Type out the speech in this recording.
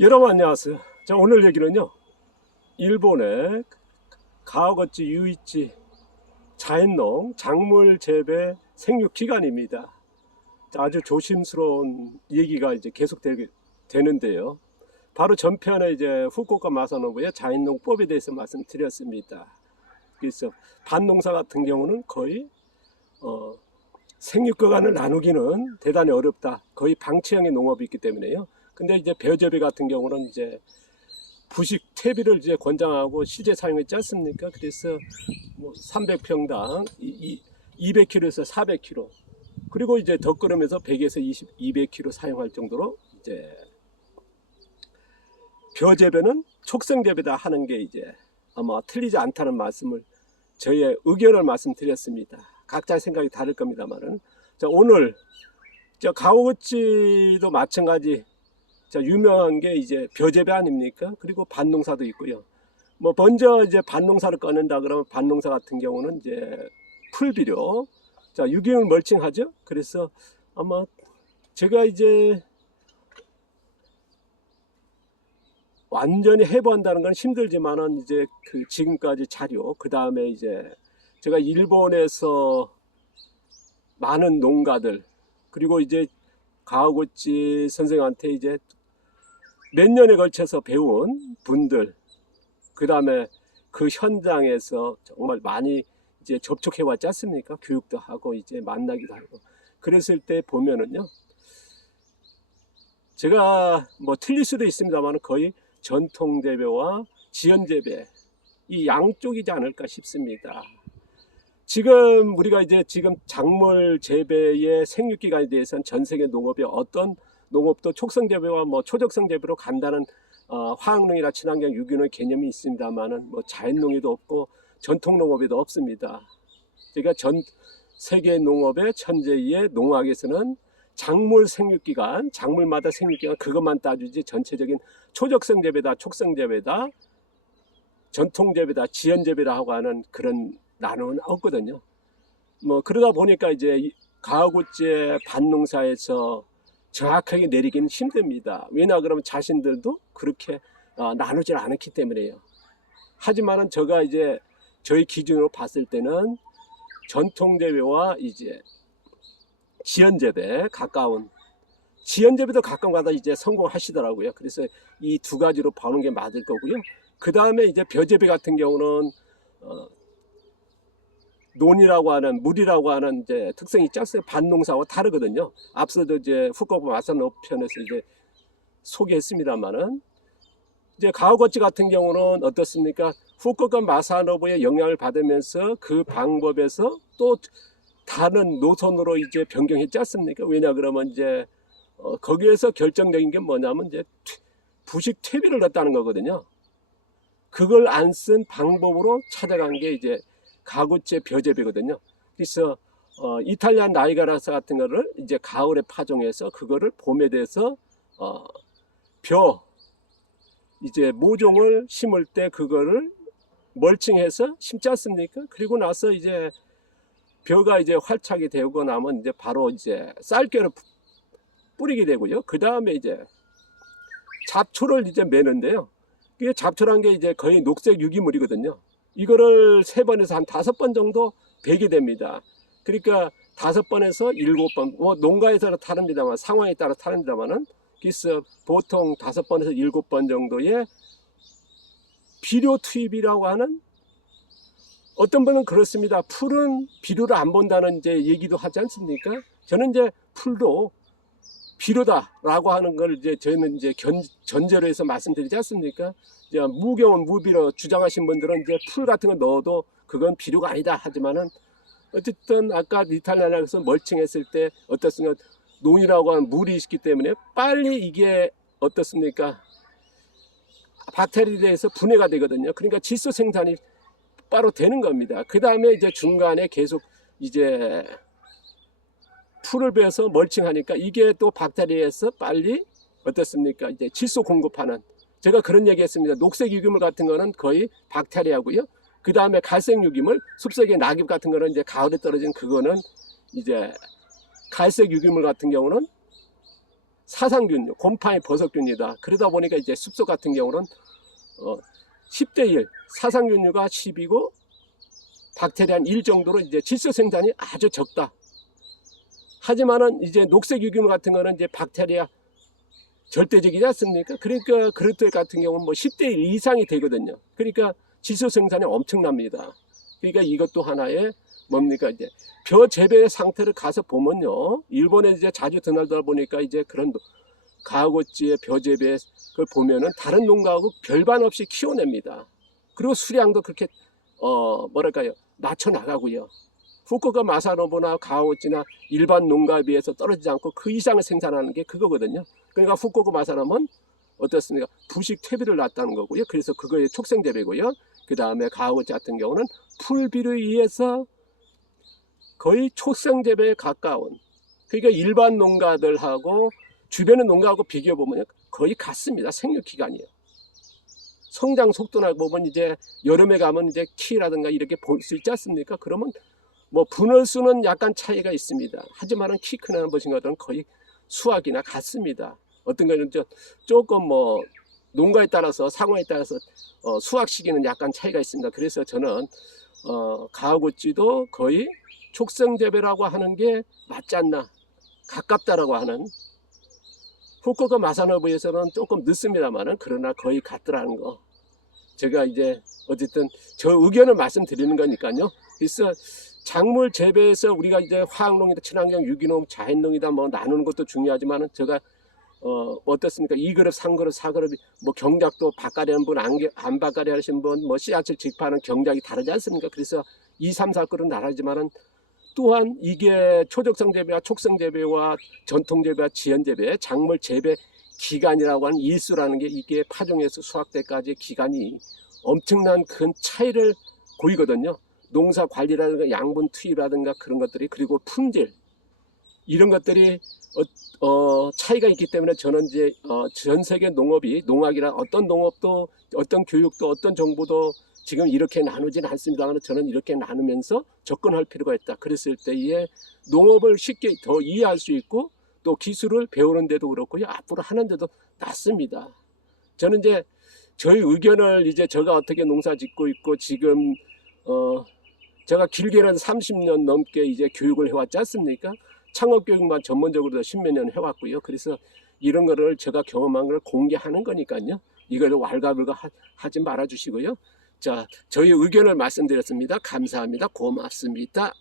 여러분 안녕하세요. 자, 오늘 얘기는요, 일본의 가와거치 유이치 자연농 작물 재배 생육 기간입니다. 아주 조심스러운 얘기가 이제 계속 되는데요. 바로 전편에 이제 후쿠오카 마사노부의 자연농법에 대해서 말씀드렸습니다. 그래서 밭농사 같은 경우는 거의 생육 기간을 나누기는 대단히 어렵다. 거의 방치형의 농업이 있기 때문에요. 근데 이제 벼재배 같은 경우는 이제 부식 퇴비를 이제 권장하고 실제 사용했지 않습니까? 그래서 뭐 300평당 200kg에서 400kg, 그리고 이제 덧걸으면서 100에서 200kg 사용할 정도로 이제 벼재배는 촉성재배다 하는 게 이제 아마 틀리지 않다는 말씀을, 저의 의견을 말씀드렸습니다. 각자의 생각이 다를 겁니다만은. 자, 오늘 가와거치도 마찬가지. 자, 유명한 게 이제 벼재배 아닙니까? 그리고 밭농사도 있고요. 뭐 먼저 이제 밭농사를 꺼낸다 그러면 밭농사 같은 경우는 이제 풀비료, 자, 유기물 멀칭하죠. 그래서 아마 제가 이제 완전히 해부한다는 건 힘들지만은 이제 그 지금까지 자료, 그 다음에 이제 제가 일본에서 많은 농가들, 그리고 이제 가와거치 선생한테 이제 몇 년에 걸쳐서 배운 분들, 그 다음에 그 현장에서 정말 많이 이제 접촉해 왔지 않습니까? 교육도 하고 이제 만나기도 하고. 그랬을 때 보면은요, 제가 뭐 틀릴 수도 있습니다만 거의 전통 재배와 지연 재배, 이 양쪽이지 않을까 싶습니다. 지금 우리가 이제 지금 작물 재배의 생육 기간에 대해서는 전 세계 농업의 어떤 농업도 촉성 재배와 뭐 초적성 재배로 간다는 화학농이나 친환경 유기농의 개념이 있습니다만은 뭐 자연농에도 없고 전통 농업에도 없습니다. 그러니까 전 세계 농업의 천재의 농학에서는 작물 생육 기간, 작물마다 생육 기간 그것만 따주지 전체적인 초적성 재배다, 촉성 재배다, 전통 재배다, 지연 재배다 하고 하는 그런 나누는 없거든요. 뭐 그러다 보니까 이제 가와거치의 밭농사에서 정확하게 내리기는 힘듭니다. 왜냐 그러면 자신들도 그렇게 나누질 않았기 때문에요. 하지만은 제가 이제 저희 기준으로 봤을 때는 전통 재배와 이제 지연 재배 가까운, 지연 재배도 가끔 가다 이제 성공하시더라고요. 그래서 이 두 가지로 보는 게 맞을 거고요. 그 다음에 이제 벼재배 같은 경우는 논이라고 하는, 물이라고 하는 이제 특성이 있지 않습니까? 밭농사와 다르거든요. 앞서도 이제 후쿠오카 마사노 편에서 이제 소개했습니다만은, 이제 가와거치 같은 경우는 어떻습니까? 후쿠오카 마사노부의 영향을 받으면서 그 방법에서 또 다른 노선으로 이제 변경했지 않습니까? 왜냐 그러면 이제 거기에서 결정적인 게 뭐냐면 이제 부식 퇴비를 넣었다는 거거든요. 그걸 안 쓴 방법으로 찾아간 게 이제 가와거치의 벼재배거든요. 그래서 이탈리안 나이가라사 같은 거를 이제 가을에 파종해서 그거를 봄에 돼서 벼 이제 모종을 심을 때 그거를 멀칭해서 심지 않습니까? 그리고 나서 이제 벼가 이제 활착이 되고 나면 이제 바로 이제 쌀겨를 뿌리게 되고요. 그 다음에 이제 잡초를 이제 매는데요. 이게 잡초란 게 이제 거의 녹색 유기물이거든요. 이거를 3번에서 한 5번 정도 베게 됩니다. 그러니까 5번에서 7번, 뭐 농가에서는 다릅니다만 상황에 따라 다릅니다만은, 그래서 보통 5번에서 7번 정도의 비료 투입이라고 하는, 어떤 분은 그렇습니다. 풀은 비료를 안 본다는 이제 얘기도 하지 않습니까? 저는 이제 풀도 비료다라고 하는 걸 이제 저희는 이제 전제로 해서 말씀드리지 않습니까? 이제 무경은 무비로 주장하신 분들은 이제 풀 같은 거 넣어도 그건 비료가 아니다 하지만은, 어쨌든 아까 이탈리아에서 멀칭했을 때 어떻습니까? 논이라고 하는 물이 있기 때문에 빨리 이게 어떻습니까? 박테리아에서 분해가 되거든요. 그러니까 질소 생산이 바로 되는 겁니다. 그 다음에 이제 중간에 계속 이제 풀을 베어서 멀칭하니까 이게 또 박테리아에서 빨리 어떻습니까? 이제 질소 공급하는, 제가 그런 얘기 했습니다. 녹색 유기물 같은 거는 거의 박테리아고요. 그 다음에 갈색 유기물, 숲속의 낙엽 같은 거는 이제 가을에 떨어진 그거는 이제 갈색 유기물 같은 경우는 사상균류, 곰팡이 버섯균이다. 그러다 보니까 이제 숲속 같은 경우는 10대 1, 사상균류가 10이고 박테리아 한 1 정도로 이제 질소 생산이 아주 적다. 하지만은 이제 녹색 유기물 같은 거는 이제 박테리아 절대적이지 않습니까? 그러니까 그릇들 같은 경우는 뭐 10대 1 이상이 되거든요. 그러니까 질소 생산이 엄청납니다. 그러니까 이것도 하나의 뭡니까 이제 벼 재배 상태를 가서 보면요, 일본에 이제 자주 드나들다 보니까 이제 그런 가하고치의 벼 재배 그걸 보면은 다른 농가하고 별반 없이 키워냅니다. 그리고 수량도 그렇게 뭐랄까요, 낮춰 나가고요. 후쿠오카 마사노부나 가하고치나 일반 농가에 비해서 떨어지지 않고 그 이상을 생산하는 게 그거거든요. 그러니까 후쿠오카 마사노는 어떻습니까? 부식 퇴비를 놨다는 거고요. 그래서 그거의 촉생 재배고요. 그 다음에 가하고치 같은 경우는 풀비를 위해서 거의 촉생 재배에 가까운, 그러니까 일반 농가들하고 주변의 농가하고 비교해 보면 거의 같습니다. 생육 기간이요. 성장 속도나 보면 이제 여름에 가면 이제 키라든가 이렇게 볼 수 있지 않습니까? 그러면 뭐 분월 수는 약간 차이가 있습니다. 하지만은 키 크는 것인 것들은 거의 수학이나 같습니다. 어떤 거는 조금 뭐 농가에 따라서 상황에 따라서 수확 시기는 약간 차이가 있습니다. 그래서 저는 가하고치도 거의 촉생 재배라고 하는 게 맞지 않나, 가깝다라고 하는, 후쿠오카 마사노부에서는 조금 늦습니다만은 그러나 거의 같더라는 거, 제가 이제 어쨌든 저 의견을 말씀드리는 거니까요. 그래서 작물 재배에서 우리가 이제 화학농이다, 친환경, 유기농, 자연농이다 뭐 나누는 것도 중요하지만은 제가 어떻습니까? 2그룹, 3그룹, 4그룹 뭐 경작도 바꿔려는 분, 안 바꿔려 하시는 분, 뭐 씨앗을 직파하는 경작이 다르지 않습니까? 그래서 2, 3, 4그룹 나라지만은 또한 이게 초적성 재배와 촉성 재배와 전통 재배와 지연 재배, 작물 재배 기간이라고 하는 일수라는 게 이게 파종에서 수확 때까지 기간이 엄청난 큰 차이를 보이거든요. 농사 관리라든가 양분 투입이라든가 그런 것들이, 그리고 품질 이런 것들이 차이가 있기 때문에 저는 이제 전 세계 농업이, 농학이라 어떤 농업도 어떤 교육도 어떤 정보도 지금 이렇게 나누진 않습니다만 저는 이렇게 나누면서 접근할 필요가 있다. 그랬을 때에 농업을 쉽게 더 이해할 수 있고 또 기술을 배우는 데도 그렇고요, 앞으로 하는 데도 낫습니다. 저는 이제 저희 의견을 이제 제가 어떻게 농사 짓고 있고 지금 제가 길게는 30년 넘게 이제 교육을 해왔지 않습니까? 창업교육만 전문적으로 10몇 년 해왔고요. 그래서 이런 거를 제가 경험한 걸 공개하는 거니까요. 이걸 왈가불가 하지 말아 주시고요. 자, 저희 의견을 말씀드렸습니다. 감사합니다. 고맙습니다.